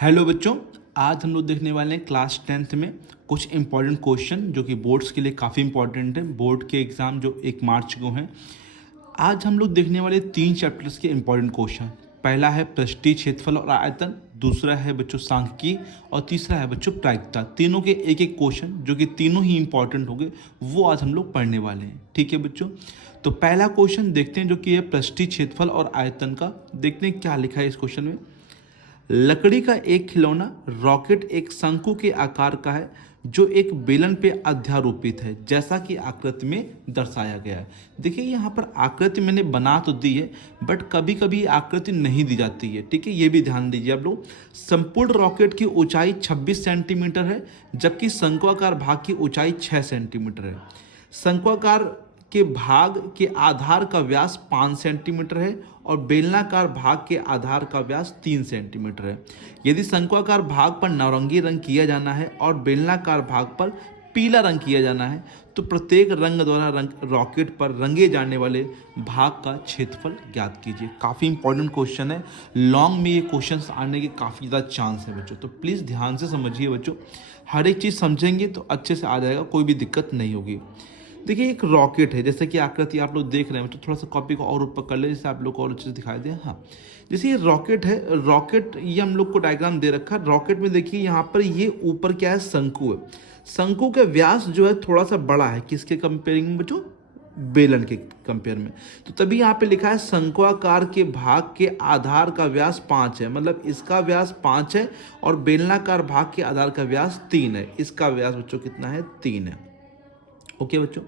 Hello बच्चों, आज हम लोग देखने वाले हैं क्लास 10th में कुछ इंपॉर्टेंट क्वेश्चन जो कि बोर्ड्स के लिए काफ़ी इंपॉर्टेंट है। बोर्ड के एग्ज़ाम जो 1 मार्च को हैं। आज हम लोग देखने वाले 3 चैप्टर्स के इंपॉर्टेंट क्वेश्चन। पहला है पृष्ठीय क्षेत्रफल और आयतन, दूसरा है बच्चों सांख्यिकी और तीसरा है बच्चों प्रायिकता। तीनों के एक एक क्वेश्चन जो कि तीनों ही इंपॉर्टेंट होंगे, वो आज हम लोग पढ़ने वाले हैं। ठीक है बच्चों, तो पहला क्वेश्चन देखते हैं जो कि है पृष्ठीय क्षेत्रफल और आयतन का। देखते हैं क्या लिखा है इस क्वेश्चन में। लकड़ी का एक खिलौना रॉकेट एक शंकु के आकार का है जो एक बेलन पे अध्यारोपित है, जैसा कि आकृति में दर्शाया गया है। देखिए यहाँ पर आकृति मैंने बना तो दी है, बट कभी कभी आकृति नहीं दी जाती है। ठीक है, ये भी ध्यान दीजिए आप लोग। संपूर्ण रॉकेट की ऊंचाई 26 सेंटीमीटर है, जबकि शंक्वाकार भाग की ऊंचाई 6 सेंटीमीटर है। शंक्वाकार के भाग के आधार का व्यास 5 सेंटीमीटर है और बेलनाकार भाग के आधार का व्यास 3 सेंटीमीटर है। यदि शंक्वाकार भाग पर नारंगी रंग किया जाना है और बेलनाकार भाग पर पीला रंग किया जाना है, तो प्रत्येक रंग द्वारा रॉकेट पर रंगे जाने वाले भाग का क्षेत्रफल ज्ञात कीजिए। काफ़ी इंपॉर्टेंट क्वेश्चन है। लॉन्ग में ये क्वेश्चंस आने के काफ़ी ज़्यादा चांस है बच्चों, तो प्लीज़ ध्यान से समझिए बच्चों। हर एक चीज़ समझेंगे तो अच्छे से आ जाएगा, कोई भी दिक्कत नहीं होगी। देखिए एक रॉकेट है, जैसे कि आकृति आप लोग देख रहे हैं, तो थोड़ा सा कॉपी को और ऊपर कर ले जिससे आप लोग को और अच्छे से दिखाई दे। हाँ, जैसे ये रॉकेट है, रॉकेट ये हम लोग को डायग्राम दे रखा है। रॉकेट में देखिए यहाँ पर ये ऊपर क्या है, शंकु है। शंकु का व्यास जो है थोड़ा सा बड़ा है, किसके कंपेयरिंग में बच्चों? बेलन के कंपेयर में। तो तभी यहाँ पे लिखा है शंक्वाकार के भाग के आधार का व्यास 5 है, मतलब इसका व्यास 5 है और बेलनाकार भाग के आधार का व्यास 3 है। इसका व्यास बच्चों कितना है? 3 है। ओके बच्चों,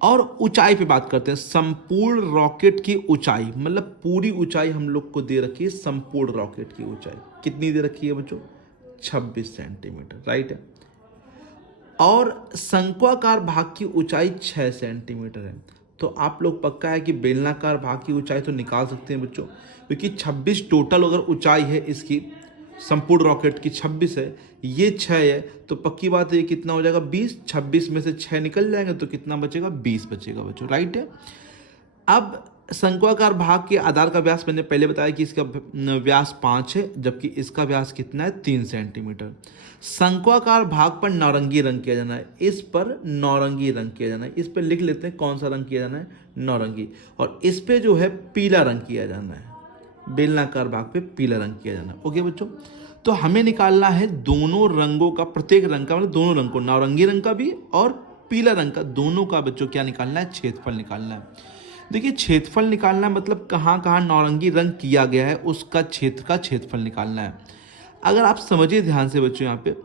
और ऊंचाई पे बात करते हैं। संपूर्ण रॉकेट की ऊंचाई, मतलब पूरी ऊंचाई हम लोग को दे रखी है। संपूर्ण रॉकेट की ऊंचाई कितनी दे रखी है बच्चों? 26 सेंटीमीटर, राइट है। और शंक्वाकार भाग की ऊंचाई 6 सेंटीमीटर है। तो आप लोग पक्का है कि बेलनाकार भाग की ऊंचाई तो निकाल सकते हैं बच्चों, क्योंकि 26 टोटल अगर ऊंचाई है इसकी, संपूर्ण रॉकेट की 26 है, ये 6 है, तो पक्की बात है ये कितना हो जाएगा? 20। 26 में से 6 निकल जाएंगे तो कितना बचेगा? 20 बचेगा बच्चों, राइट है। अब शंक्वाकार भाग के आधार का व्यास मैंने पहले बताया कि इसका व्यास 5 है, जबकि इसका व्यास कितना है? 3 सेंटीमीटर। शंक्वाकार भाग पर नारंगी रंग किया जाना है, इस पर नारंगी रंग किया जाना है। इस पर लिख लेते हैं कौन सा रंग किया जाना है? नारंगी। और इस पे जो है पीला रंग किया जाना है, बेलनाकार भाग पे पीला रंग किया जाना है। ओके बच्चों, तो हमें निकालना है दोनों रंगों का, प्रत्येक रंग का, मतलब दोनों रंग को, नारंगी रंग का भी और पीला रंग का, दोनों का बच्चों क्या निकालना है? क्षेत्रफल निकालना है। देखिए क्षेत्रफल निकालना मतलब कहाँ कहाँ नारंगी रंग किया गया है उसका क्षेत्र का क्षेत्रफल निकालना है। अगर आप समझिए ध्यान से बच्चों यहाँ पे,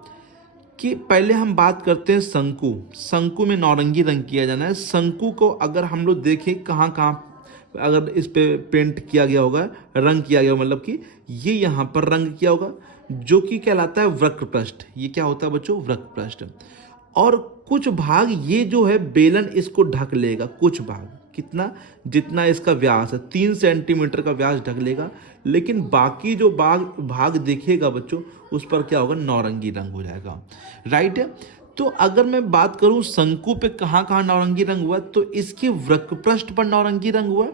कि पहले हम बात करते हैं शंकु। शंकु में नारंगी रंग किया जाना है। शंकु को अगर हम लोग देखें कहाँ कहाँ अगर इस पे पेंट किया गया होगा, रंग किया गया, मतलब कि ये यहाँ पर रंग किया होगा, जो कि कहलाता है वक्र पृष्ठ। ये क्या होता है बच्चों? वक्र पृष्ठ। और कुछ भाग ये जो है बेलन इसको ढक लेगा, कुछ भाग, कितना? जितना इसका व्यास है 3 सेंटीमीटर का व्यास ढक लेगा, लेकिन बाकी जो भाग दिखेगा बच्चों, उस पर क्या होगा? नारंगी रंग हो जाएगा, राइट है। तो अगर मैं बात करूं शंकु पे कहाँ कहाँ नारंगी रंग हुआ, तो इसके वक्र पृष्ठ पर नारंगी रंग हुआ,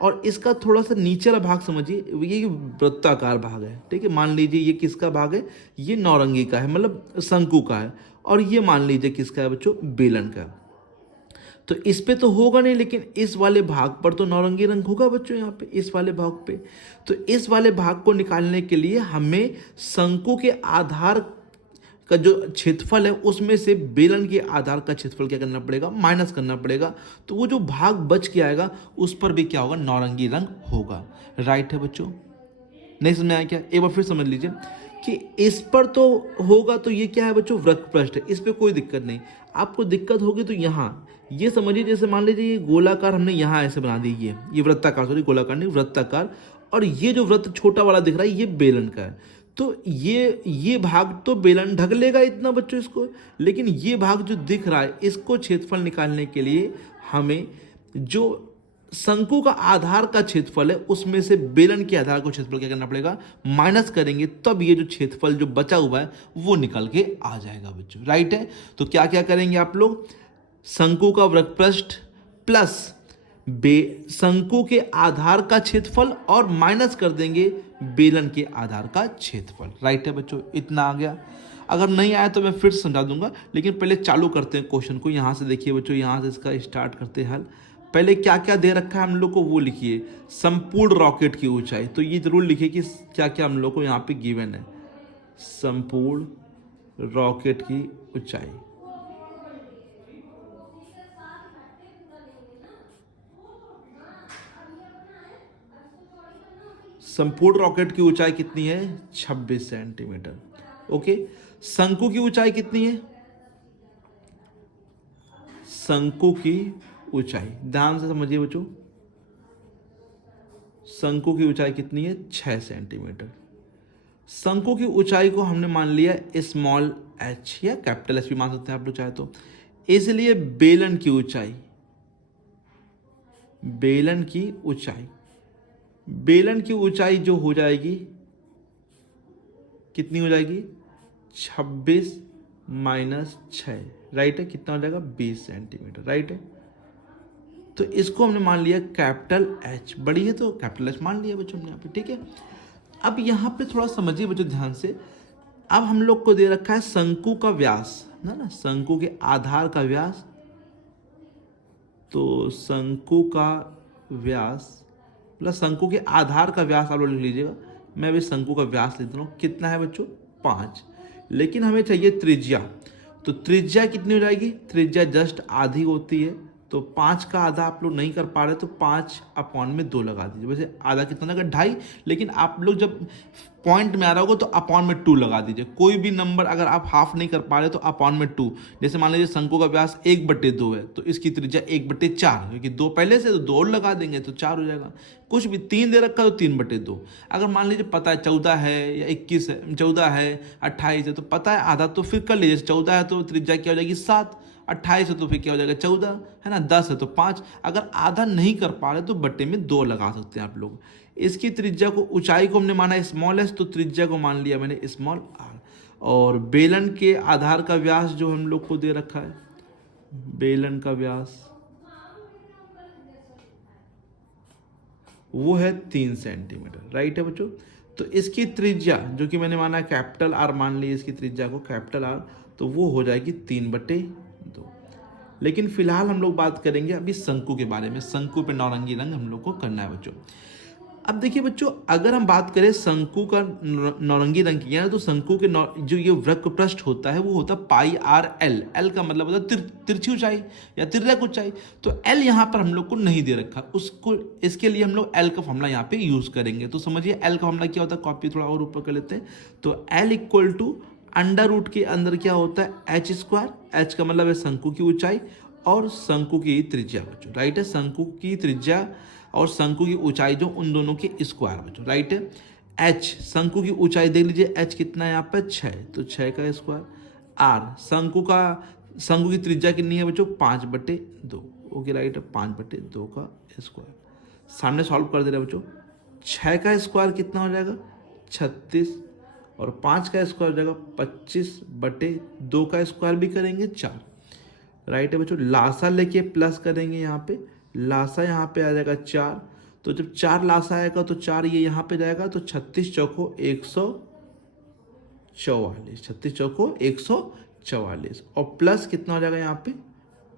और इसका थोड़ा सा नीचे वाला भाग समझिए, ये वृत्ताकार भाग है। ठीक है, मान लीजिए ये किसका भाग है? ये नारंगी का है, मतलब शंकु का है। और ये मान लीजिए किसका है बच्चों? बेलन का। तो इस पे तो होगा नहीं, लेकिन इस वाले भाग पर तो नारंगी रंग होगा बच्चों, यहाँ पे इस वाले भाग पे। तो इस वाले भाग को निकालने के लिए हमें शंकु के आधार का जो क्षेत्रफल है उसमें से बेलन के आधार का क्षेत्रफल क्या करना पड़ेगा? माइनस करना पड़ेगा। तो वो जो भाग बच के आएगा उस पर भी क्या होगा? नारंगी रंग होगा, राइट है बच्चों। नहीं समझ में आया क्या? एक बार फिर समझ लीजिए कि इस पर तो होगा, तो ये क्या है बच्चों? वक्र पृष्ठ है, इस पर कोई दिक्कत नहीं। आपको दिक्कत होगी तो यहाँ ये समझिए, जैसे मान लीजिए ये गोलाकार हमने यहाँ ऐसे बना दी, ये वृत्ताकार, सॉरी गोलाकार नहीं, वृत्ताकार। और ये जो वृत्त छोटा वाला दिख रहा है ये बेलन का है। तो ये भाग तो बेलन ढक लेगा इतना बच्चों इसको, लेकिन ये भाग जो दिख रहा है इसको क्षेत्रफल निकालने के लिए हमें जो शंकु का आधार का क्षेत्रफल है उसमें से बेलन के आधार को क्षेत्रफल क्या करना पड़ेगा? माइनस करेंगे, तब ये जो क्षेत्रफल जो बचा हुआ है वो निकल के आ जाएगा बच्चों, राइट है। तो क्या क्या करेंगे आप लोग? शंकु का वक्र पृष्ठ प्लस शंकु के आधार का क्षेत्रफल और माइनस कर देंगे बेलन के आधार का क्षेत्रफल। राइट है बच्चों, इतना आ गया। अगर नहीं आया तो मैं फिर से समझा दूंगा, लेकिन पहले चालू करते हैं क्वेश्चन को। यहाँ से देखिए बच्चों, यहाँ से इसका स्टार्ट करते हैं हल। पहले क्या क्या दे रखा है हम लोग को वो लिखिए। संपूर्ण रॉकेट की ऊंचाई, तो ये जरूर लिखिए कि क्या क्या हम लोग को यहाँ पे गिवन है। संपूर्ण रॉकेट की ऊंचाई, संपूर्ण रॉकेट की ऊंचाई कितनी है? 26 सेंटीमीटर। ओके, शंकु की ऊंचाई कितनी है? शंकु की ऊंचाई ध्यान से समझिए बच्चों, शंकु की ऊंचाई कितनी है? 6 सेंटीमीटर। शंकु की ऊंचाई को हमने मान लिया स्मॉल h या कैपिटल H भी मान सकते हैं आप लोग चाहे तो। इसलिए बेलन की ऊंचाई, बेलन की ऊंचाई, बेलन की ऊंचाई जो हो जाएगी कितनी हो जाएगी? 26 माइनस 6। राइट है, कितना हो जाएगा? 20 सेंटीमीटर। राइट है, तो इसको हमने मान लिया कैपिटल H, बड़ी है तो कैपिटल H मान लिया बच्चों हमने यहाँ पे। ठीक है, अब यहाँ पे थोड़ा समझिए बच्चों ध्यान से। अब हम लोग को दे रखा है शंकु का व्यास, ना शंकु के आधार का व्यास। तो शंकु का व्यास प्लस शंकु के आधार का व्यास आप लोग लिख लीजिएगा। मैं भी शंकु का व्यास लिख रहा हूँ। कितना है बच्चों? 5। लेकिन हमें चाहिए त्रिज्या, तो त्रिज्या कितनी हो जाएगी? त्रिज्या जस्ट आधी होती है, तो 5 का आधा आप लोग नहीं कर पा रहे तो 5/2 लगा दीजिए। वैसे आधा कितना लगा? 2.5, लेकिन आप लोग जब पॉइंट में आ रहा होगा तो (2) लगा दीजिए। कोई भी नंबर अगर आप हाफ नहीं कर पा रहे तो (2). जैसे मान लीजिए शंकु का व्यास 1/2 है, तो इसकी त्रिज्या 1/4, क्योंकि 2 पहले से तो 2 और लगा देंगे तो 4 हो जाएगा। कुछ भी 3 दे रखा है तो 3/2। अगर मान लीजिए पता है 14 है या 21 है, 14 है 28 है, तो पता है आधा तो फिर कर लीजिए। 14 है तो त्रिज्या क्या हो जाएगी? 7। 28 है तो फिर क्या हो जाएगा? 14 है ना। 10 है तो 5। अगर आधा नहीं कर पा रहे तो बट्टे में 2 लगा सकते हैं आप लोग। इसकी त्रिज्या को, ऊंचाई को हमने माना स्मॉल एस, तो त्रिज्या को मान लिया मैंने स्मॉल आर। और बेलन के आधार का व्यास जो हम लोग को दे रखा है, बेलन का व्यास वो है 3 सेंटीमीटर। राइट है बच्चों, तो इसकी त्रिज्या जो कि मैंने माना कैपिटल आर मान ली, इसकी त्रिज्या को कैपिटल आर, तो वो हो जाएगी 3/2। लेकिन फिलहाल हम लोग बात करेंगे अभी शंकु के बारे में। शंकु पे नौरंगी रंग हम लोग को करना है बच्चों। अब देखिए बच्चों, अगर हम बात करें शंकु का नौरंगी रंग किया है, तो शंकु के जो ये वक्र पृष्ठ होता है वो होता है πRL। एल का मतलब होता है तिरछी ऊंचाई या तिर्यक ऊंचाई। तो एल यहाँ पर हम लोग को नहीं दे रखा, उसको इसके लिए हम लोग एल का फॉर्मूला यहाँ पे यूज करेंगे। तो समझिए एल का फॉर्मूला क्या होता है, कॉपी थोड़ा और ऊपर कर लेते हैं। तो L equal to under root के अंदर क्या होता है? h²। h का मतलब है शंकु की ऊंचाई और शंकु की त्रिज्या बच्चों। राइट है, शंकु की त्रिज्या और शंकु की ऊंचाई जो उन दोनों के स्क्वायर बच्चों। राइट है, h शंकु की ऊंचाई देख लीजिए, h कितना है यहाँ पे? 6, तो 6 का स्क्वायर। r शंकु की त्रिज्या कितनी है बच्चों? 5/2। ओके राइट है, 5/2 का स्क्वायर। सामने सॉल्व कर दे रहे बच्चों। 6 का स्क्वायर कितना हो जाएगा? 36, और 5 का स्क्वायर हो जाएगा 25/2 का स्क्वायर भी करेंगे 4। राइट है बच्चों, लासा लेके प्लस करेंगे यहाँ पे, लासा यहाँ पे आ जाएगा 4। तो जब 4 लासा आएगा तो 4 ये यहाँ पे जाएगा, तो 36 चौको 144, 36 चौको 144, और प्लस कितना हो जाएगा यहाँ पे?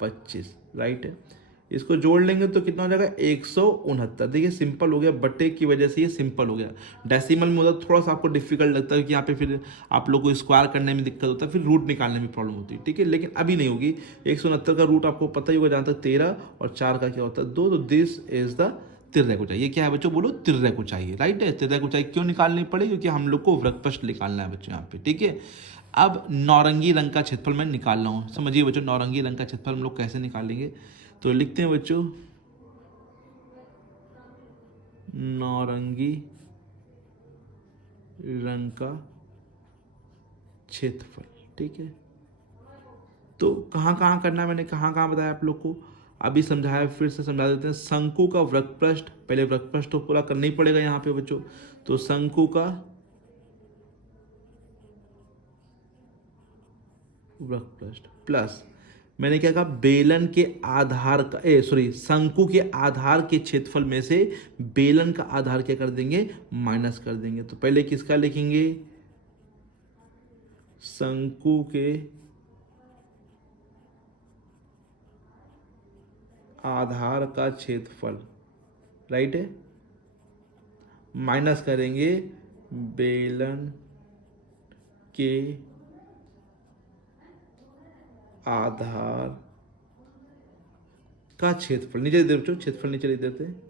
25। राइट है, इसको जोड़ लेंगे तो कितना हो जाएगा? 169। देखिए सिंपल हो गया, बटे की वजह से ये सिंपल हो गया। डेसिमल में होता थोड़ा सा आपको डिफिकल्ट लगता है कि यहाँ पे फिर आप लोग को स्क्वायर करने में दिक्कत होता है, फिर रूट निकालने में प्रॉब्लम होती है। ठीक है, लेकिन अभी नहीं होगी। 169 का रूट आपको पता ही होगा, जहाँ तक 13 और 4 का क्या होता है? 2। तो दिस इज द तिर्यक ऊंचाई। ये क्या है बच्चों? बोलो तिर्यक ऊंचाई। राइट है, तिर्यक ऊंचाई क्यों निकालनी पड़ेगी? क्योंकि हम लोग को वृत्तपृष्ठ निकालना है बच्चों यहाँ पे। ठीक है, अब नौरंगी रंग का क्षेत्रफल मैं निकाल रहा हूँ। समझिए बच्चों, नौरंगी रंग का क्षेत्रफल हम लोग कैसे निकालेंगे। तो लिखते हैं बच्चों, नौरंगी रंग का क्षेत्रफल। ठीक है, तो कहाँ कहाँ करना है, मैंने कहाँ कहाँ बताया आप लोग को, अभी समझाया, फिर से समझा देते हैं। शंकु का वृत्तपृष्ठ, पहले वृत्तपृष्ठ तो पूरा करना ही पड़ेगा यहाँ पे बच्चों। तो शंकु का वृत्तपृष्ठ प्लस मैंने क्या कहा, बेलन के आधार का शंकु के आधार के क्षेत्रफल में से बेलन का आधार क्या कर देंगे, माइनस कर देंगे। तो पहले किसका लिखेंगे, शंकु के आधार का क्षेत्रफल, राइट है, माइनस करेंगे बेलन के आधार का क्षेत्रफल। नीचे दे बच्चों, क्षेत्रफल नीचे लिख देते हैं,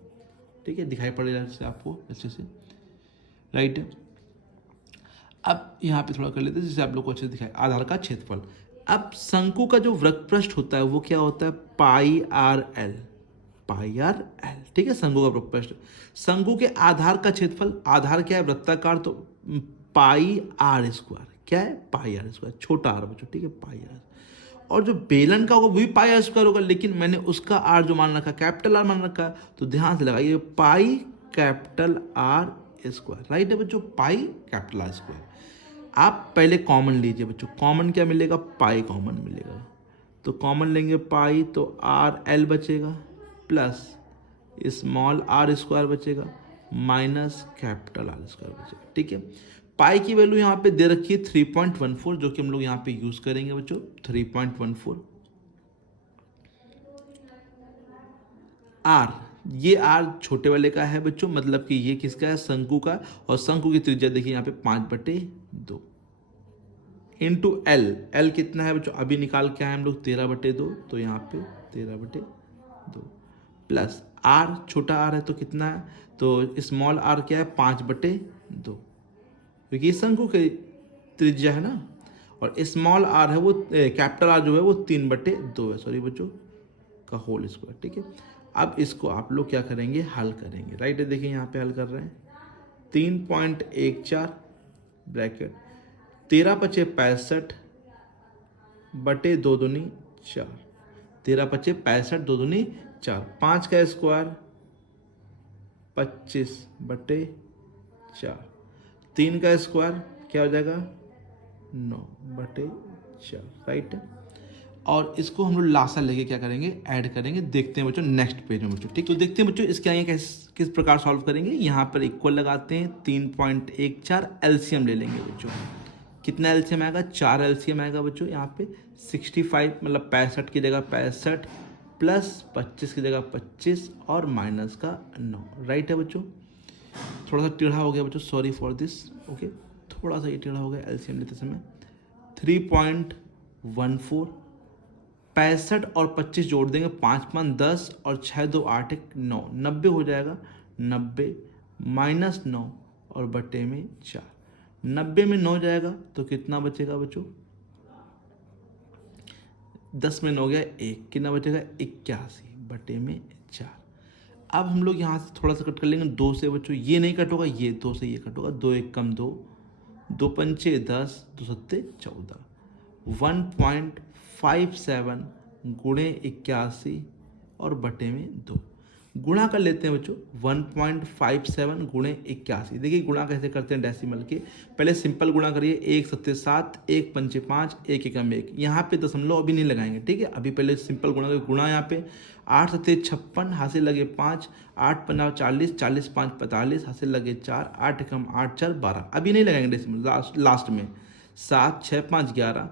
ठीक है, दिखाई पड़ेगा इससे आपको अच्छे से, राइट है। अब यहाँ पे थोड़ा कर लेते हैं जिससे आप लोग को अच्छे से दिखाए, आधार का क्षेत्रफल। अब शंकु का जो वृत्तपृष्ठ होता है वो क्या होता है, पाई आर एल, पाई आर एल, ठीक है, शंकु का वृत्तपृष्ठ। शंकु के आधार का क्षेत्रफल, आधार क्या है, वृत्ताकार, तो पाई आर स्क्वायर, क्या है, पाई आर स्क्वायर, छोटा आर बच्चों, ठीक है, पाई आर। और जो बेलन का होगा वो भी पाई आर स्क्वायर होगा, लेकिन मैंने उसका आर जो मान रखा, कैपिटल आर मान रखा, तो ध्यान से लगाइए, pi capital R square, right है बच्चों, पाई कैपिटल आर स्क्वायर। आप पहले कॉमन लीजिए बच्चों, कॉमन क्या मिलेगा, पाई कॉमन मिलेगा, तो कॉमन लेंगे पाई, तो आर एल बचेगा प्लस स्मॉल आर स्क्वायर बचेगा माइनस कैपिटल आर स्क्वायर बचेगा, ठीक है। पाई की वैल्यू यहाँ पे दे रखी है 3.14, जो कि हम लोग यहाँ पे यूज करेंगे बच्चों, 3.14। आर, ये आर छोटे वाले का है बच्चों, मतलब कि ये किसका है, शंकु का, और शंकु की त्रिज्या देखिए यहाँ पे 5/2 इंटू एल, एल कितना है बच्चों, अभी निकाल के आए हम लोग 13/2, तो यहाँ पे 13/2 प्लस आर, छोटा आर है तो कितना है, तो स्मॉल आर क्या है, 5/2, क्योंकि ये शंकु की त्रिज्या है ना, और स्मॉल आर है वो, कैपिटल आर जो है वो 3/2 है, सॉरी बच्चों, का होल स्क्वायर, ठीक है। अब इसको आप लोग क्या करेंगे, हल करेंगे, राइट है, देखिए यहाँ पे हल कर रहे हैं, 3.14 ब्रैकेट 13×5 65 बटे 2 दूनी 4, 13×5 65 2 दूनी 4, 5 का स्क्वायर 25/4, 3 का स्क्वायर क्या हो जाएगा 9/4, राइट है। और इसको हम लोग लासा लेके क्या करेंगे, ऐड करेंगे, देखते हैं बच्चों नेक्स्ट पेज में बच्चों, ठीक। तो देखते हैं बच्चों इसके आगे किस प्रकार सॉल्व करेंगे। यहाँ पर इक्वल लगाते हैं, 3.14 एलसीएम ले लेंगे बच्चों, कितना एलसीएम आएगा, 4 एलसीएम आएगा बच्चों, यहाँ पे 65 मतलब 65 की जगह 65 प्लस 25 की जगह 25 और माइनस का 9, राइट है बच्चों। थोड़ा सा टेढ़ा हो गया बच्चों, सॉरी फॉर दिस, ओके, थोड़ा सा ये टेढ़ा हो गया एलसीएम लेते समय। 3.14, 65 और 25 जोड़ देंगे, 5×5 10 और 6×2 8 9, 90 हो जाएगा, 90 माइनस 9 और बटे में 4, 90 में 9 जाएगा तो कितना बचेगा बच्चों, 10 में 9 गया 1, कितना बचेगा 81 बटे में 4। अब हम लोग यहाँ से थोड़ा सा कट कर लेंगे 2 से बच्चों, ये नहीं कट होगा, ये 2 से ये कट होगा, 2 1 कम 2, 2 पंचे 10, 2 सत्ते 14, 1.57 गुणे 81 और बटे में 2, गुणा कर लेते हैं बच्चों, 1.57 गुणे 81। देखिए गुणा कैसे करते हैं डेसिमल के, पहले सिंपल गुणा करिए, 1 सत्ते 7, 1 पंचे 5, 1 एकम 1, यहाँ पे दशमलव अभी नहीं लगाएंगे, ठीक है, अभी पहले सिंपल गुणा करिए, गुणा यहाँ पे 8 सत्ते 56, हासिल लगे 5, 8 पंजा 40, 40 5 45, हासिल लगे 4, 8 एकम 8 4 12, अभी नहीं लगाएंगे डेसिमल, लास्ट में 7 6 5 11,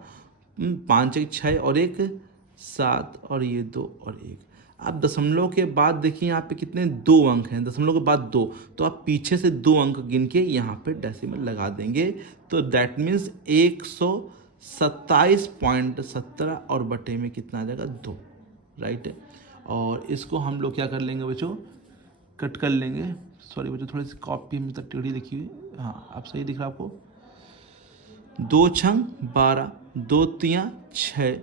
5 1 6 और 1 7 और ये 2 और 1। अब दशमलव के बाद देखिए यहाँ पे कितने 2 अंक हैं, दशमलव के बाद 2, तो आप पीछे से 2 अंक गिन के यहाँ पे डेसिमल लगा देंगे, तो दैट मीन्स 127.17 और बटे में कितना आ जाएगा 2, राइट है। और इसको हम लोग क्या कर लेंगे बच्चों, कट कर लेंगे, सॉरी बच्चों थोड़ी सी कॉपी में तक टेढ़ी लिखी हुई, हाँ अब सही दिख रहा आपको, 2 छंग 12, 2 तियाँ 6 है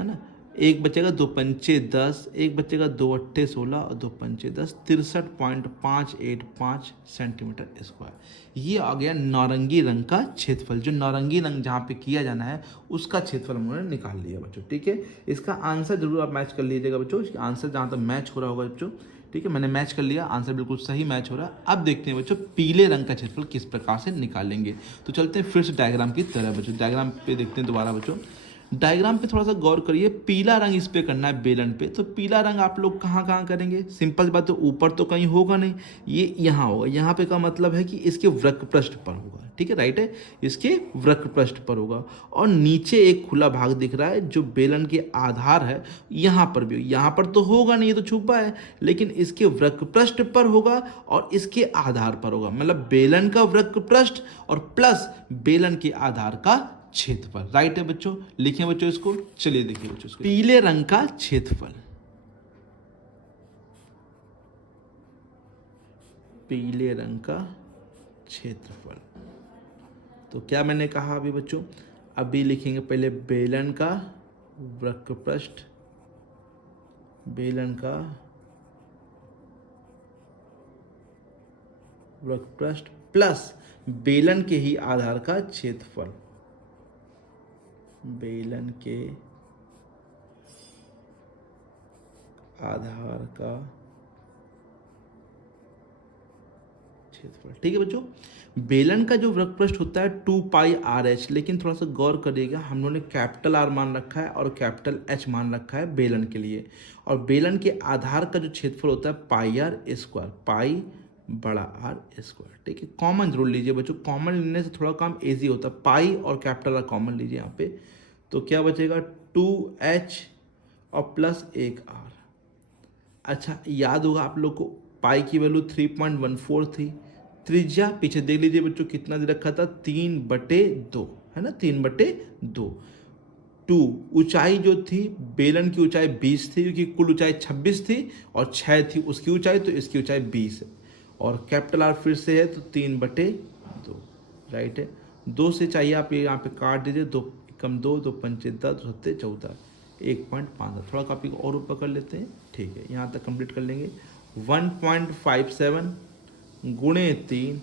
ना, एक बचेगा 2 पंचे 10, एक बचेगा 2 अट्ठे 16 और 2 पंचे 10, 63.585 सेंटीमीटर स्क्वायर। ये आ गया नारंगी रंग का क्षेत्रफल, जो नारंगी रंग जहाँ पे किया जाना है उसका क्षेत्रफल हमने निकाल लिया बच्चों, ठीक है। इसका आंसर जरूर आप मैच कर लीजिएगा बच्चों, इसका आंसर जहाँ तक मैच हो रहा होगा बच्चों, ठीक है, मैंने मैच कर लिया, आंसर बिल्कुल सही मैच हो रहा है। अब देखते हैं बच्चों पीले रंग का क्षेत्रफल किस प्रकार से निकालेंगे। तो चलते हैं फिर से डायग्राम की तरह बच्चों, डायग्राम पे देखते हैं दोबारा बच्चों। डायग्राम पे थोड़ा सा गौर करिए, पीला रंग इस पे करना है बेलन पे, तो पीला रंग आप लोग कहाँ कहाँ करेंगे, सिंपल बात है, ऊपर तो कहीं होगा नहीं, ये यहाँ होगा, यहाँ पे का मतलब है कि इसके वृक्क पृष्ठ पर होगा, ठीक है, राइट है, इसके वृक्क पृष्ठ पर होगा। और नीचे एक खुला भाग दिख रहा है जो बेलन के आधार है, यहाँ पर भी, यहाँ पर तो होगा नहीं, ये तो छुपा है, लेकिन इसके वृक्क पृष्ठ पर होगा और इसके आधार पर होगा, मतलब बेलन का वृक्क पृष्ठ और प्लस बेलन के आधार का क्षेत्रफल, राइट है बच्चों। लिखें बच्चों इसको, चलिए देखिए बच्चों इसको, पीले रंग का क्षेत्रफल, पीले रंग का क्षेत्रफल। तो क्या मैंने कहा अभी बच्चों, अभी लिखेंगे पहले बेलन का वृक्क पृष्ठ, बेलन का वृक्क पृष्ठ प्लस बेलन के ही आधार का क्षेत्रफल, बेलन के आधार का क्षेत्रफल, ठीक है बच्चों। बेलन का जो वृत्त पृष्ठ होता है 2πRh, लेकिन थोड़ा सा गौर करिएगा, हम लोगों ने कैपिटल R मान रखा है और कैपिटल H मान रखा है बेलन के लिए, और बेलन के आधार का जो क्षेत्रफल होता है πr², पाई बड़ा R², ठीक है। कॉमन जरूर लीजिए बच्चों, कॉमन लेने से थोड़ा काम इजी होता है, पाई और कैपिटल R कॉमन लीजिए यहाँ पे, तो क्या बचेगा 2h और प्लस एक R। अच्छा याद होगा आप लोग को, पाई की वैल्यू 3.14 थी, त्रिज्या पीछे देख लीजिए बच्चों कितना दे रखा था, 3/2 है ना, 3/2। 2 ऊंचाई जो थी बेलन की ऊंचाई 20 थी, क्योंकि कुल ऊंचाई 26 थी और 6 थी उसकी ऊंचाई, तो इसकी ऊंचाई 20 है, और कैपिटल R फिर से है तो 3/2, राइट है। 2 से चाहिए आप ये यहाँ पे काट दीजिए, 2 कम 2, 2 पंचे 10, 2 सत्ते 14, 1.5, थोड़ा कॉपी को और ऊपर कर लेते हैं, ठीक है, यहाँ तक कंप्लीट कर लेंगे। 1.57 गुणे 3,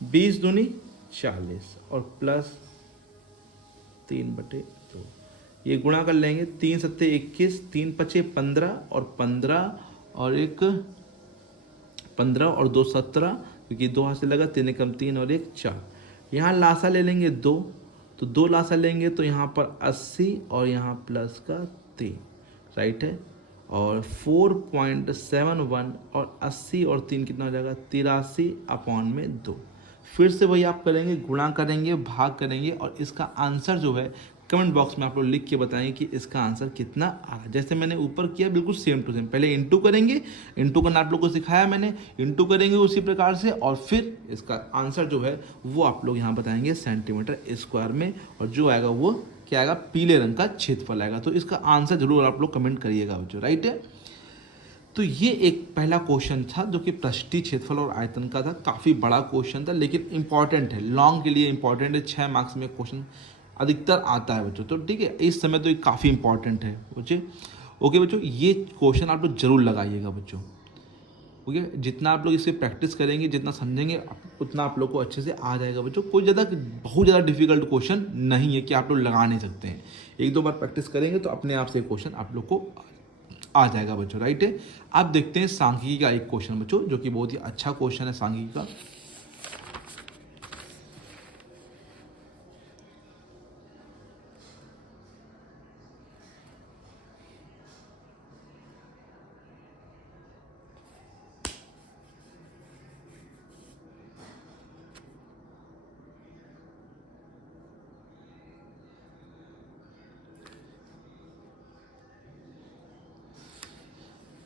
20 दूनी 40 और प्लस 3/2, ये गुणा कर लेंगे, 3 सत्ते 21, 3 पचे 15 और 15 और 1 15 और 2 17, क्योंकि 2 हाथ से लगा, 3 कम 3 और 1 4। यहाँ लासा ले लेंगे 2, तो 2 लासा लेंगे तो यहाँ पर 80 और यहाँ प्लस का 3, राइट है, और 4.71 और 80 और 3 कितना हो जाएगा 83/2। फिर से वही आप करेंगे, गुणा करेंगे, भाग करेंगे, और इसका आंसर जो है कमेंट बॉक्स में आप लोग लिख के बताएंगे कि इसका आंसर कितना आ रहा है। जैसे मैंने ऊपर किया बिल्कुल सेम टू सेम, पहले इंटू करेंगे, इंटू करना आप लोग को सिखाया मैंने, इंटू करेंगे उसी प्रकार से, और फिर इसका आंसर जो है वो आप लोग यहाँ बताएंगे सेंटीमीटर स्क्वायर में, और जो आएगा वो क्या आएगा, पीले रंग का क्षेत्रफल आएगा। तो इसका आंसर जरूर आप लोग कमेंट करिएगा बच्चों, राइट है। तो ये एक पहला क्वेश्चन था जो कि पृष्ठीय क्षेत्रफल और आयतन का था, काफ़ी बड़ा क्वेश्चन था, लेकिन इंपॉर्टेंट है, लॉन्ग के लिए इंपॉर्टेंट है, 6 मार्क्स में क्वेश्चन अधिकतर आता है बच्चों, तो ठीक है, इस समय तो ये काफ़ी इंपॉर्टेंट है बच्चे। ओके बच्चों, ये क्वेश्चन आप लोग जरूर लगाइएगा बच्चों, ओके। जितना आप लोग इसे प्रैक्टिस करेंगे, जितना समझेंगे, उतना आप लोग को अच्छे से आ जाएगा बच्चों। कोई बहुत ज़्यादा डिफिकल्ट क्वेश्चन नहीं है कि आप लोग लगा नहीं सकते हैं, 1-2 बार प्रैक्टिस करेंगे तो अपने आप से क्वेश्चन आप लोग को आ जाएगा बच्चों, राइट है। आप देखते हैं सांख्यिकी का एक क्वेश्चन बच्चों, जो कि बहुत ही अच्छा क्वेश्चन है सांख्यिकी का।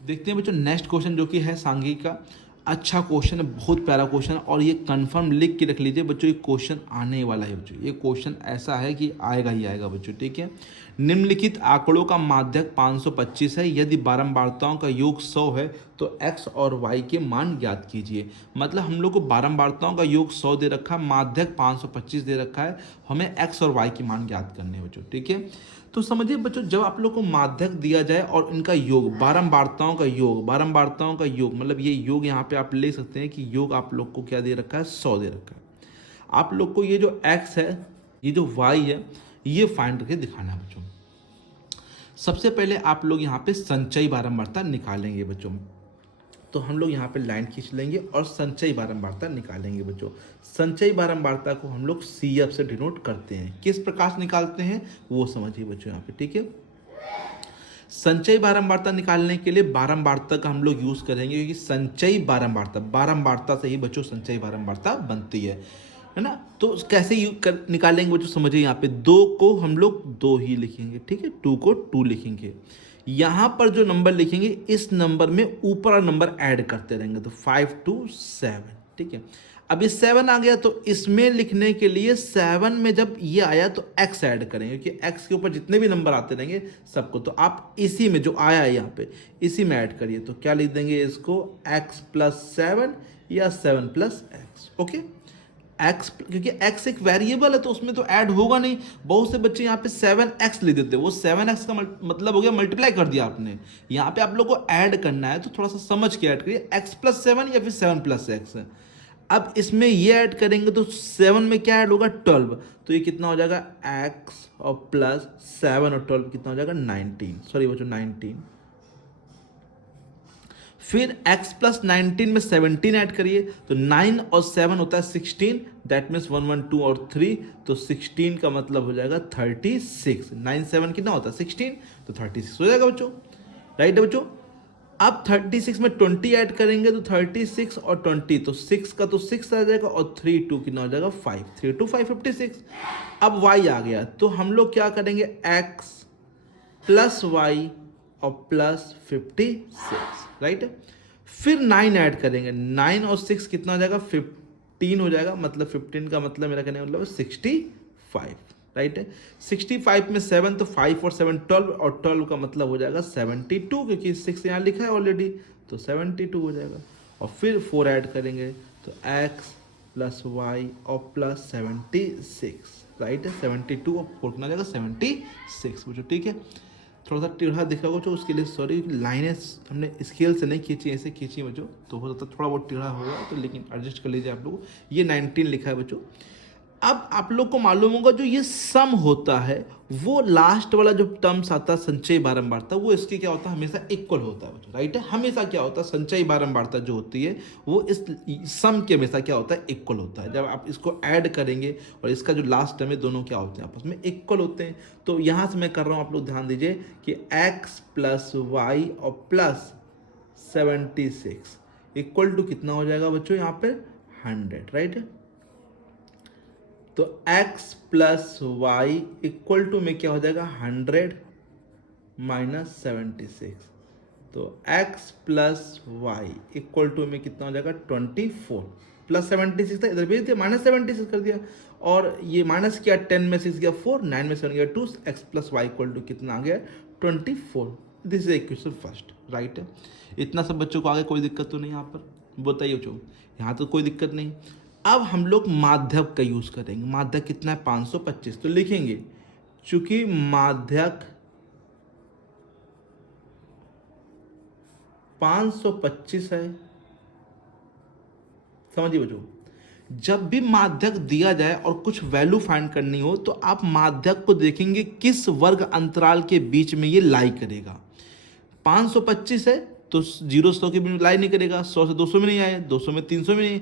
देखते हैं बच्चों नेक्स्ट क्वेश्चन, जो कि है सांख्यिकी का। अच्छा क्वेश्चन है, बहुत प्यारा क्वेश्चन है, और ये कंफर्म लिख के रख लीजिए बच्चों, ये क्वेश्चन आने वाला है बच्चों, ये क्वेश्चन ऐसा है कि आएगा ही आएगा बच्चों, ठीक है। निम्नलिखित आंकड़ों का माध्यक 525 है, यदि बारंबारताओं का योग 100 है तो x और y के मान ज्ञात कीजिए। मतलब हम लोग को बारंबारताओं का योग 100 दे रखा है, माध्यक 525 दे रखा है, हमें x और y के मान ज्ञात करने हैं बच्चों, ठीक है। तो समझिए बच्चों, जब आप लोग को माध्यक दिया जाए और इनका योग, बारंबारताओं का योग, मतलब ये योग यहाँ पे आप ले सकते हैं कि योग आप लोग को क्या दे रखा है, 100 दे रखा है। आप लोग को ये जो x है, ये जो y है, ये फाइंड करके दिखाना है बच्चों। सबसे पहले आप लोग यहाँ पे संचयी बारंबारता निकालेंगे बच्चों। तो हम लोग यहाँ पे लाइन खींच लेंगे और संचयी बारंबारता निकालेंगे बच्चों। संचयी बारंबारता को हम लोग CF से डिनोट करते हैं। किस प्रकार से निकालते हैं वो समझिए बच्चों यहाँ पे, ठीक है। संचयी बारंबारता निकालने के लिए बारंबारता का हम लोग यूज करेंगे, क्योंकि संचयी बारंबारता से ही बच्चों संचयी बारंबारता बनती है ना। तो कैसे निकालेंगे बच्चों, समझिए यहाँ पे 2 को हम लोग 2 ही लिखेंगे, ठीक है, 2 को 2 लिखेंगे। यहाँ पर जो नंबर लिखेंगे इस नंबर में ऊपर वाला नंबर ऐड करते रहेंगे, तो 5 to 7, ठीक है। अब ये 7 आ गया तो इसमें लिखने के लिए 7 में जब ये आया तो x ऐड करेंगे, क्योंकि x के ऊपर जितने भी नंबर आते रहेंगे सबको, तो आप इसी में जो आया है यहाँ पे इसी में ऐड करिए। तो क्या लिख देंगे इसको, x + 7 या 7 + x, ओके। x, क्योंकि x एक वेरिएबल है तो उसमें तो ऐड होगा नहीं। बहुत से बच्चे यहाँ पे 7x लिख देते हैं, वो 7x का मतलब हो गया मल्टीप्लाई कर दिया आपने। यहाँ पे आप लोग को ऐड करना है तो थोड़ा सा समझ के ऐड करिए, x + 7 या फिर 7 + x। अब इसमें ये ऐड करेंगे तो 7 में क्या ऐड होगा, 12, तो ये कितना हो जाएगा, x और प्लस 7 और 12 कितना हो जाएगा, 19, सॉरी बच्चों 19। फिर x + 19 में 17 ऐड करिए, तो 9 और 7 होता है 16, दैट मीन्स 1 1 2 और 3, तो 16 का मतलब हो जाएगा 36। 9 7 कितना होता है 16, तो 36 हो जाएगा बच्चों, राइट है बच्चों। अब 36 में 20 ऐड करेंगे तो 36 और 20, तो 6 का तो 6 आ जाएगा और 3 2 कितना हो जाएगा 5, 3 2 5 56। अब y आ गया तो हम लोग क्या करेंगे, x + y और प्लस 56, राइट। फिर 9 ऐड करेंगे, 9 और 6 कितना हो जाएगा, 15 हो जाएगा, मतलब 15 का मतलब मेरा कहने का मतलब 65, राइट है। 65 में 7 तो 5 और 7 12, और 12 का मतलब हो जाएगा 72, क्योंकि 6 यहाँ लिखा है ऑलरेडी, तो 72 हो जाएगा। और फिर 4 ऐड करेंगे तो x + y और प्लस 76, राइट है। 72 और 4 कितना हो जाएगा 76 बच्चों, ठीक है। थोड़ा सा टेढ़ा दिख रहा हो उसके लिए सॉरी, लाइनें हमने स्केल से नहीं खींची, ऐसे खींची बच्चों, तो हो सकता है थोड़ा बहुत टेढ़ा होगा, तो लेकिन एडजस्ट कर लीजिए आप लोग। ये 19 लिखा है बच्चों। अब आप लोग को मालूम होगा जो ये सम होता है वो लास्ट वाला जो टर्म्स आता है संचयी बारंबारता, वो इसके क्या होता है, हमेशा इक्वल होता है बच्चों, राइट है। हमेशा क्या होता है, संचयी बारंबारता जो होती है वो इस सम के हमेशा क्या होता है, इक्वल होता है। जब आप इसको ऐड करेंगे और इसका जो लास्ट टर्म है दोनों क्या होते हैं, आपस में इक्वल होते हैं। तो यहाँ से मैं कर रहा हूँ, आप लोग ध्यान दीजिए कि x + y और प्लस 76 इक्वल टू कितना हो जाएगा बच्चों, यहाँ पे 100, राइट है। तो x + y इक्वल टू में क्या हो जाएगा, 100 - 76, तो x + y इक्वल टू में कितना हो जाएगा, 24, प्लस 76 था, इधर भेज दिया -76 कर दिया, और ये माइनस किया, 10 में 6 गया 4, 9 में 7 गया 2, x + y इक्वल टू कितना आ गया, 24। This is equation first, right है। इतना सब बच्चों को आगे कोई दिक्कत तो नहीं, यहाँ पर बताइए बच्चों, यहाँ तो कोई दिक्कत नहीं। अब हम लोग माध्यक का यूज करेंगे। माध्यक कितना है, 525, तो लिखेंगे चूंकि माध्यक 525 है, समझिए बच्चों, जब भी माध्यक दिया जाए और कुछ वैल्यू फाइंड करनी हो तो आप माध्यक को देखेंगे किस वर्ग अंतराल के बीच में ये लाई करेगा। 525 है तो 0 100 के बीच में लाई नहीं करेगा, 100 से 200 में नहीं आएगा, 200 में 300 में नहीं,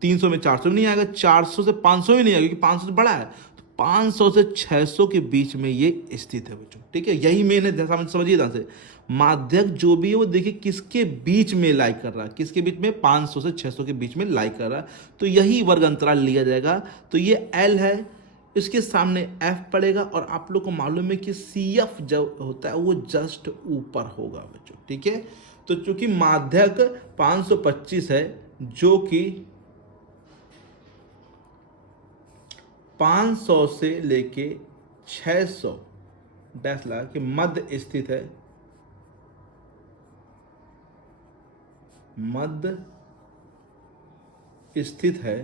300 में 400 में नहीं आएगा, 400 से 500 में नहीं आएगा, क्योंकि 500 से बड़ा है। तो 500 से 600 के बीच में ये स्थित है बच्चों, ठीक है। यही मेन है, जैसा समझिए ध्यान से, माध्यक जो भी है वो देखिए किसके बीच में लाई कर रहा है, किसके बीच में, 500 से 600 के बीच में लाई कर रहा है, तो यही वर्ग अंतराल लिया जाएगा। तो ये L है, इसके सामने F पड़ेगा, और आप लोग को मालूम है कि CF जो होता है वो जस्ट ऊपर होगा बच्चों, ठीक है। तो चूंकि माध्यक 525 है जो कि 500 से लेके 600 डैश लगा कि मध्य स्थित है, मध्य स्थित है,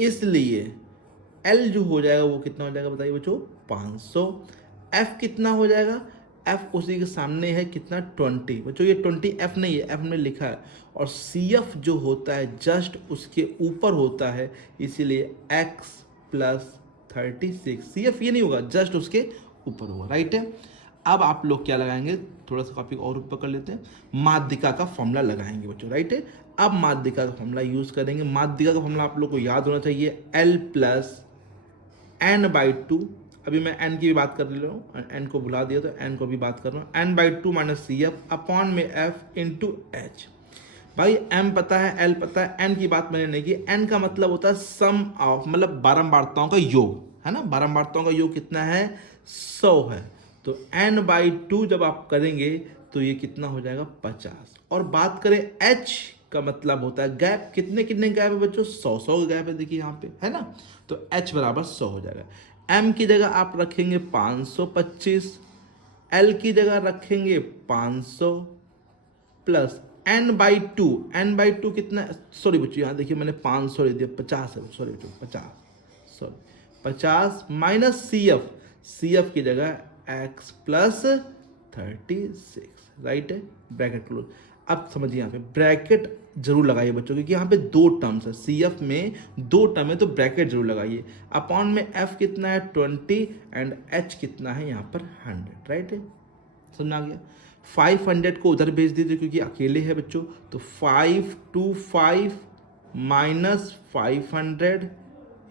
इसलिए L जो हो जाएगा वो कितना हो जाएगा बताइए बच्चों, 500। F कितना हो जाएगा, F उसी के सामने है कितना, 20 बच्चों, ये 20 F नहीं है, F में लिखा है, और CF जो होता है जस्ट उसके ऊपर होता है, इसीलिए x + 36, CF ये नहीं होगा, जस्ट उसके ऊपर होगा, राइट है। अब आप लोग क्या लगाएंगे, थोड़ा सा कॉपी और ऊपर कर लेते हैं, माध्यिका का फॉर्मूला लगाएंगे बच्चों, राइट है। अब माध्यिका का फॉर्मूला यूज करेंगे। माध्यिका का फॉर्मूला आप लोग को याद होना चाहिए, L प्लस n/2। अभी मैं n की भी बात कर रहा हूँ, n को भुला दिया तो n को भी बात कर रहा हूँ, n/2 माइनस CF अपॉन में F इंटू H। भाई m पता है, l पता है, n की बात मैंने नहीं की। n का मतलब होता है सम ऑफ, मतलब बारंबारताओं का योग, है ना। बारंबारताओं का योग कितना है, 100 है। तो n/2 जब आप करेंगे तो ये कितना हो जाएगा, 50। और बात करें h का मतलब होता है गैप, कितने कितने गैप है बच्चों, 100 गैप है, देखिए यहाँ पे, है ना। तो h बराबर 100 हो जाएगा। m की जगह आप रखेंगे 525, l की जगह रखेंगे 500 प्लस n/2। n/2 कितना, सॉरी बच्चों यहाँ देखिए मैंने 500 ले दिया, 50 है, सॉरी बच्चों 50, सॉरी 50 माइनस CF की जगह x प्लस 36, राइट है, ब्रैकेट क्लोज। अब समझिए यहाँ पे ब्रैकेट जरूर लगाइए बच्चों, क्योंकि यहाँ पे दो टर्म्स है, CF में दो टर्म है, तो ब्रैकेट जरूर लगाइए। अपॉन में F कितना है 20 एंड H कितना है यहाँ पर 100, राइट है, समझ आ गया। 500 को उधर भेज दीजिए क्योंकि अकेले है बच्चों, तो 525 माइनस 500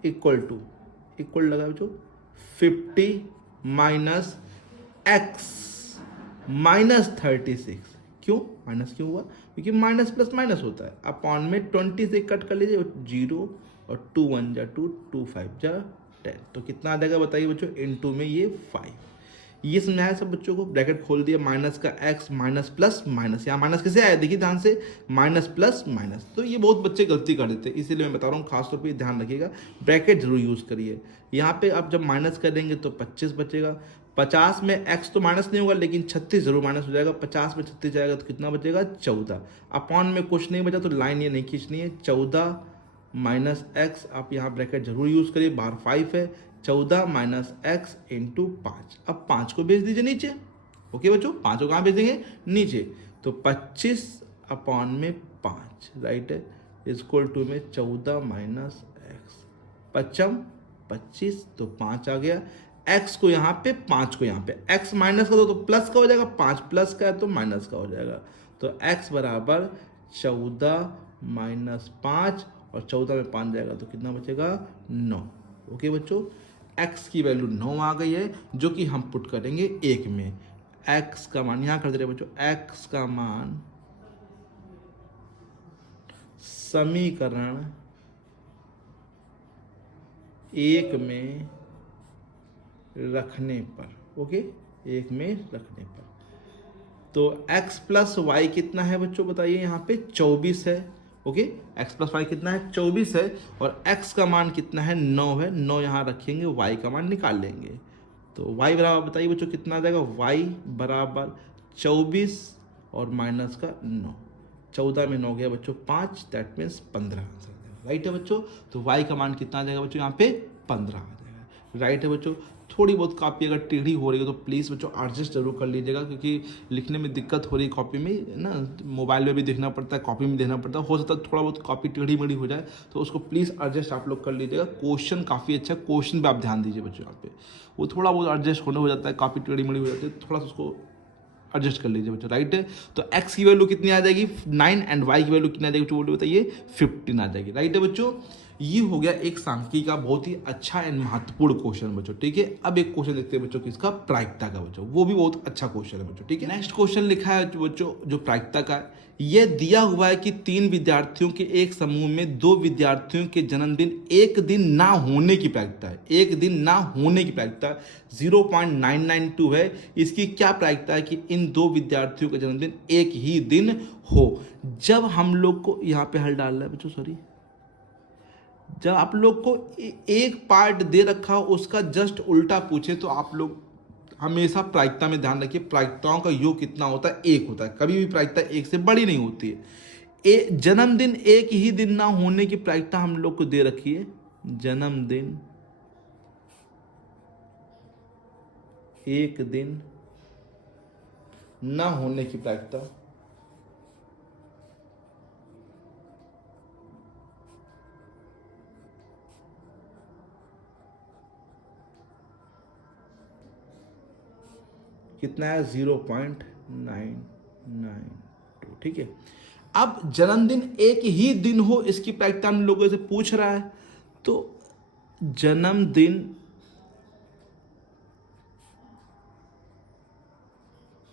इक्वल लगा बच्चों 50 माइनस x माइनस 36। क्यों माइनस क्यों हुआ, क्योंकि माइनस प्लस माइनस होता है। अपॉन में 20 से कट कर लीजिए, 0 और 2 1 जा 2, 2 5 जा 10, तो कितना आ जाएगा बताइए बच्चों, इनटू में ये 5। ये समझाया सब बच्चों को, ब्रैकेट खोल दिया, माइनस का x माइनस प्लस माइनस, यहाँ माइनस कैसे आया देखिए ध्यान से, माइनस प्लस माइनस। तो ये बहुत बच्चे गलती कर देते हैं, इसीलिए मैं बता रहा हूँ, खासतौर पे ध्यान रखिएगा, ब्रैकेट जरूर यूज करिए। यहाँ पे आप जब माइनस करेंगे तो 25 बचेगा, 50 में x तो माइनस नहीं होगा लेकिन 36 जरूर माइनस हो जाएगा, 50 में 36 जाएगा तो कितना बचेगा 14। अपॉन में कुछ नहीं बचा तो लाइन ये नहीं खींचनी है, 14 माइनस एक्स, आप यहाँ ब्रैकेट जरूर यूज करिए, बाहर 5 है, 14 माइनस एक्स इंटू 5। अब 5 को भेज दीजिए नीचे, ओके बच्चों, 5 को कहाँ भेजेंगे नीचे, तो 25 अपॉन में 5, राइट है, इक्वल टू में 14 माइनस एक्स, 25 तो 5 आ गया। x को यहाँ पे 5 को यहाँ पे, x माइनस का तो प्लस का हो जाएगा, 5 प्लस का है तो माइनस का हो जाएगा, तो x बराबर 14 माइनस 5 और 14 में 5 जाएगा तो कितना बचेगा 9। ओके बच्चों, x की वैल्यू 9 आ गई है, जो कि हम पुट करेंगे 1 में। x का मान यहाँ कर दे रहे बच्चों, x का मान समीकरण 1 में रखने पर, ओके, 1 में रखने पर, तो x प्लस वाई कितना है बच्चों बताइए, यहाँ पे 24 है, ओके, x प्लस वाई कितना है 24 है, और x का मान कितना है 9 है, 9 यहाँ रखेंगे, y का मान निकाल लेंगे, तो y बराबर बताइए बच्चों कितना आ जाएगा, y बराबर 24 और माइनस का 9, 14 में 9 गया बच्चों 5, दैट मीन्स 15 आंसर, राइट है बच्चों। तो y का मान कितना आ जाएगा बच्चों, यहाँ पे 15 आ जाएगा, राइट है बच्चों। थोड़ी बहुत कॉपी अगर टेढ़ी हो रही है तो प्लीज़ बच्चों एडजस्ट जरूर कर लीजिएगा, क्योंकि लिखने में दिक्कत हो रही है कॉपी में ना, मोबाइल में भी देखना पड़ता है, कॉपी में देखना पड़ता है, हो सकता है थोड़ा बहुत कॉपी टेढ़ी मेढ़ी हो जाए, तो उसको प्लीज़ एडजस्ट आप लोग कर लीजिएगा। क्वेश्चन काफ़ी अच्छा, क्वेश्चन पे आप ध्यान दीजिए बच्चों, यहाँ पे वो थोड़ा बहुत एडजस्ट होने हो जाता है, कॉपी टेढ़ी मेढ़ी हो जाती है, थोड़ा सा उसको एडजस्ट कर लीजिए बच्चों, राइट है। तो x की वैल्यू कितनी आ जाएगी 9 एंड y की वैल्यू कितनी आ जाएगी बच्चों, बोलिए बताइए 15 आ जाएगी, राइट है बच्चों। ये हो गया एक सांख्यिकी का बहुत ही अच्छा एंड महत्वपूर्ण क्वेश्चन बच्चों, ठीक है। अब एक क्वेश्चन देखते हैं बच्चों किसका, प्रायिकता का बच्चों, वो भी बहुत अच्छा क्वेश्चन है बच्चों, ठीक है। नेक्स्ट क्वेश्चन लिखा है बच्चों जो प्रायिकता का है, यह दिया हुआ है कि 3 विद्यार्थियों के एक समूह में 2 विद्यार्थियों के जन्मदिन एक दिन ना होने की प्रायिकता है, एक दिन ना होने की प्रायिकता 0.992 है। इसकी क्या प्रायिकता है कि इन 2 विद्यार्थियों का जन्मदिन एक ही दिन हो। जब हम लोग को यहाँ पे हल डालना है बच्चों, सॉरी, जब आप लोग को एक पार्ट दे रखा हो उसका जस्ट उल्टा पूछे तो आप लोग हमेशा प्रायिकता में ध्यान रखिए, प्रायिकताओं का योग कितना होता है, 1 होता है, कभी भी प्रायिकता 1 से बड़ी नहीं होती है। जन्मदिन एक ही दिन ना होने की प्रायिकता हम लोग को दे रखी है, जन्मदिन एक दिन ना होने की प्रायिकता कितना है 0.992, ठीक है। अब जन्मदिन एक ही दिन हो इसकी प्रायिकता हम लोगों से पूछ रहा है, तो जन्मदिन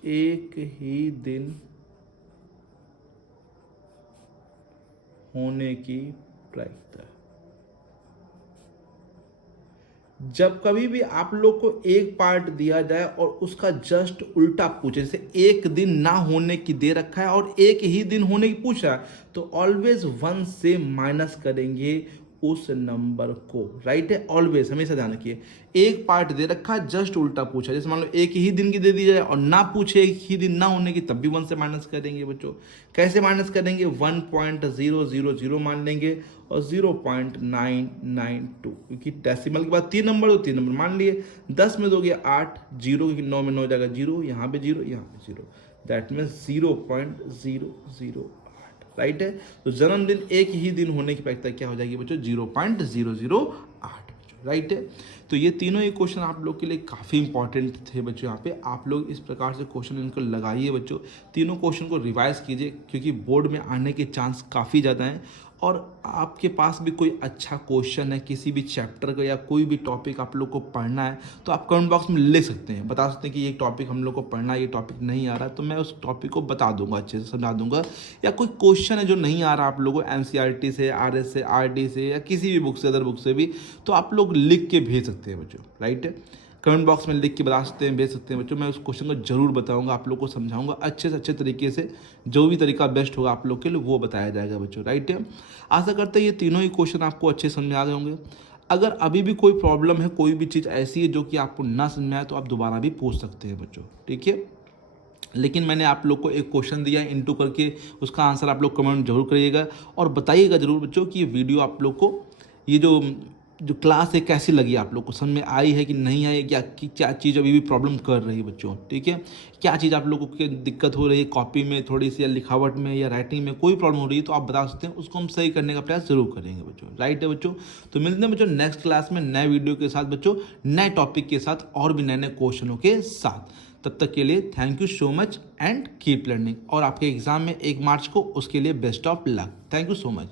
एक ही दिन होने की प्रायिकता। जब कभी भी आप लोग को एक पार्ट दिया जाए और उसका जस्ट उल्टा पूछे, जैसे एक दिन ना होने की दे रखा है और एक ही दिन होने की पूछ रहा है, तो ऑलवेज 1 से माइनस करेंगे उस नंबर को, राइट है। ऑलवेज हमेशा ध्यान रखिए, एक पार्ट दे रखा जस्ट उल्टा पूछा, जैसे मान लो एक ही दिन की दे दी जाए और ना पूछे एक ही दिन ना होने की, तब भी 1 से माइनस करेंगे बच्चों। कैसे माइनस करेंगे, 1.000 मान लेंगे और 0.992, क्योंकि डेसिमल के बाद 3 नंबर तो 3 नंबर मान लिए। 10 में दोगे 8, 0 क्योंकि 9 में 9 जाएगा 0, यहाँ पे 0, यहाँ पे 0, दैट मीन्स 0.008, राइट है। तो जन्मदिन एक ही दिन होने की प्रायिकता क्या हो जाएगी बच्चों, 0.008, राइट है। तो ये तीनों ही क्वेश्चन आप लोग के लिए काफ़ी इंपॉर्टेंट थे बच्चों। यहाँ पे आप लोग इस प्रकार से क्वेश्चन इनको लगाइए बच्चों, तीनों क्वेश्चन को रिवाइज कीजिए, क्योंकि बोर्ड में आने के चांस काफ़ी ज़्यादा हैं। और आपके पास भी कोई अच्छा क्वेश्चन है किसी भी चैप्टर का या कोई भी टॉपिक आप लोग को पढ़ना है, तो आप कमेंट बॉक्स में लिख सकते हैं, बता सकते हैं कि ये टॉपिक हम लोग को पढ़ना है, ये टॉपिक नहीं आ रहा, तो मैं उस टॉपिक को बता दूंगा, अच्छे से समझा दूंगा। या कोई क्वेश्चन है जो नहीं आ रहा आप लोगों को एनसीईआरटी से, आरएस से, आरडी से, या किसी भी बुक से, अदर बुक से भी, तो आप लोग लिख के भेज सकते हैं बच्चों, राइट है। कमेंट बॉक्स में लिख के बता सकते हैं, भेज सकते हैं बच्चों। मैं उस क्वेश्चन को जरूर बताऊंगा, आप लोग को समझाऊंगा अच्छे से अच्छे तरीके से, जो भी तरीका बेस्ट होगा आप लोग के लिए वो बताया जाएगा बच्चों, राइट है। आशा करते हैं ये तीनों ही क्वेश्चन आपको अच्छे समझ आ गए होंगे। अगर अभी भी कोई प्रॉब्लम है, कोई भी चीज़ ऐसी है जो कि आपको ना समझ में आए, तो आप दोबारा भी पूछ सकते हैं बच्चों, ठीक है। लेकिन मैंने आप लोग को एक क्वेश्चन दिया है इंटू करके, उसका आंसर आप लोग कमेंट जरूर करिएगा और बताइएगा जरूर बच्चों कि ये वीडियो आप लोग को, ये जो क्लास है कैसी लगी, आप लोग को समझ में आई है कि नहीं आई, क्या चीज़ अभी भी प्रॉब्लम कर रही है बच्चों, ठीक है। क्या चीज़ आप लोगों को दिक्कत हो रही है कॉपी में थोड़ी सी, या लिखावट में, या राइटिंग में कोई प्रॉब्लम हो रही है, तो आप बता सकते हैं, उसको हम सही करने का प्रयास जरूर करेंगे बच्चों, राइट है बच्चों। तो मिलते हैं बच्चों नेक्स्ट क्लास में नए वीडियो के साथ बच्चों, नए टॉपिक के साथ और भी नए नए क्वेश्चनों के साथ। तब तक के लिए thank you so much and keep learning. और आपके एग्जाम में 1 मार्च को, उसके लिए best of luck. Thank you so much.